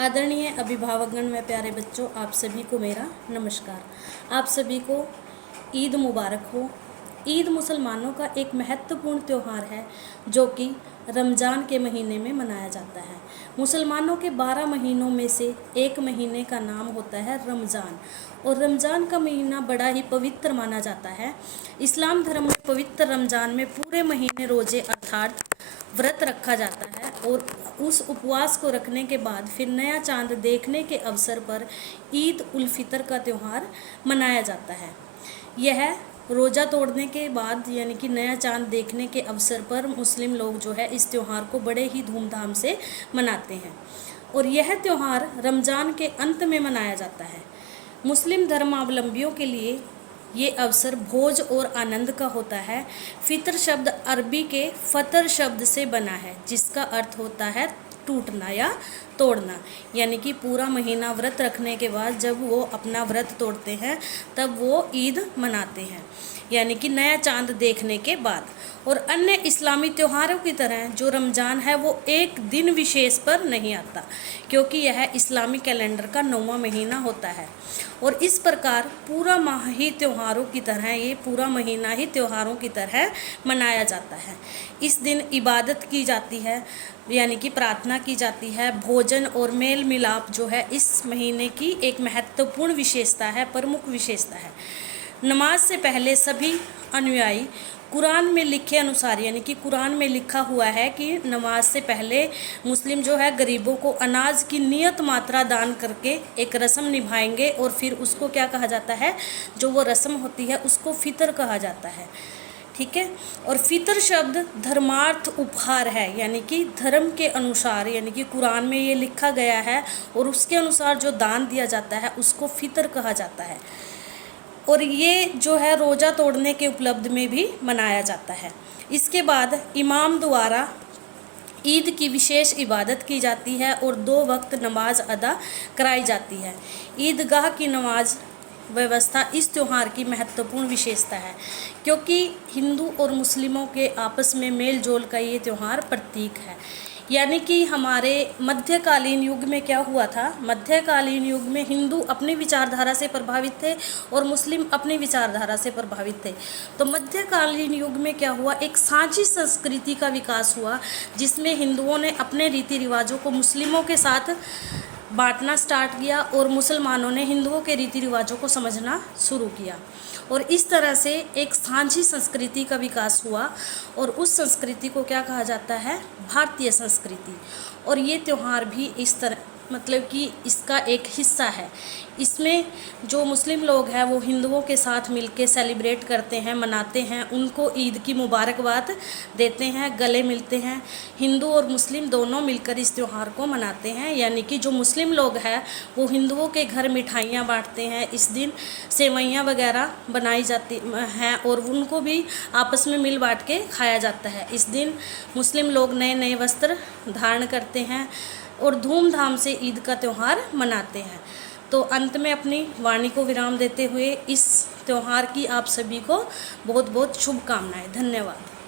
आदरणीय अभिभावकगण व प्यारे बच्चों, आप सभी को मेरा नमस्कार। आप सभी को ईद मुबारक हो। ईद मुसलमानों का एक महत्वपूर्ण त्यौहार है जो कि रमज़ान के महीने में मनाया जाता है। मुसलमानों के 12 महीनों में से एक महीने का नाम होता है रमज़ान, और रमज़ान का महीना बड़ा ही पवित्र माना जाता है। इस्लाम धर्म में पवित्र रमज़ान में पूरे महीने रोज़े अर्थात व्रत रखा जाता है, और उस उपवास को रखने के बाद फिर नया चांद देखने के अवसर पर ईद उल फितर का त्यौहार मनाया जाता है। यह रोज़ा तोड़ने के बाद यानी कि नया चांद देखने के अवसर पर मुस्लिम लोग जो है इस त्यौहार को बड़े ही धूमधाम से मनाते हैं, और यह त्यौहार रमज़ान के अंत में मनाया जाता है। मुस्लिम धर्मावलंबियों के लिए ये अवसर भोज और आनंद का होता है। फितर शब्द अरबी के फतर शब्द से बना है, जिसका अर्थ होता है टूटना या तोड़ना। यानी कि पूरा महीना व्रत रखने के बाद जब वो अपना व्रत तोड़ते हैं तब वो ईद मनाते हैं, यानी कि नया चांद देखने के बाद। और अन्य इस्लामी त्योहारों की तरह जो रमज़ान है वो एक दिन विशेष पर नहीं आता, क्योंकि यह इस्लामी कैलेंडर का 9वां महीना होता है, और इस प्रकार पूरा माह ही त्योहारों की तरह, ये पूरा महीना ही त्योहारों की तरह मनाया जाता है। इस दिन इबादत की जाती है, यानी कि प्रार्थना की जाती है। भोजन और मेल मिलाप जो है इस महीने की एक महत्वपूर्ण विशेषता है, प्रमुख विशेषता है। नमाज से पहले सभी अनुयायी कुरान में लिखे अनुसार, यानी कि कुरान में लिखा हुआ है कि नमाज से पहले मुस्लिम जो है गरीबों को अनाज की नियत मात्रा दान करके एक रस्म निभाएंगे, और फिर उसको क्या कहा जाता है, जो वो रस्म होती है उसको फितर कहा जाता है। ठीक है। और फितर शब्द धर्मार्थ उपहार है, यानी कि धर्म के अनुसार, यानी कि कुरान में ये लिखा गया है और उसके अनुसार जो दान दिया जाता है उसको फितर कहा जाता है। और ये जो है रोज़ा तोड़ने के उपलब्ध में भी मनाया जाता है। इसके बाद इमाम द्वारा ईद की विशेष इबादत की जाती है और 2 वक्त नमाज अदा कराई जाती है। ईदगाह की नमाज व्यवस्था इस त्यौहार की महत्वपूर्ण विशेषता है, क्योंकि हिंदू और मुस्लिमों के आपस में मेल जोल का ये त्यौहार प्रतीक है। यानी कि हमारे मध्यकालीन युग में क्या हुआ था, मध्यकालीन युग में हिंदू अपनी विचारधारा से प्रभावित थे और मुस्लिम अपनी विचारधारा से प्रभावित थे। तो मध्यकालीन युग में क्या हुआ, एक साझी संस्कृति का विकास हुआ, जिसमें हिंदुओं ने अपने रीति रिवाजों को मुस्लिमों के साथ बांटना स्टार्ट किया और मुसलमानों ने हिंदुओं के रीति रिवाजों को समझना शुरू किया, और इस तरह से एक साझी संस्कृति का विकास हुआ, और उस संस्कृति को क्या कहा जाता है, भारतीय संस्कृति। और ये त्यौहार भी इस तरह मतलब कि इसका एक हिस्सा है। इसमें जो मुस्लिम लोग हैं वो हिंदुओं के साथ मिलके सेलिब्रेट करते हैं, मनाते हैं, उनको ईद की मुबारकबाद देते हैं, गले मिलते हैं। हिंदू और मुस्लिम दोनों मिलकर इस त्यौहार को मनाते हैं। यानी कि जो मुस्लिम लोग हैं वो हिंदुओं के घर मिठाइयाँ बांटते हैं, इस दिन सेवइयाँ वगैरह बनाई जाती हैं और उनको भी आपस में मिल बांट के खाया जाता है। इस दिन मुस्लिम लोग नए नए वस्त्र धारण करते हैं और धूमधाम से ईद का त्यौहार मनाते हैं। तो अंत में अपनी वाणी को विराम देते हुए इस त्यौहार की आप सभी को बहुत बहुत शुभकामनाएं। धन्यवाद।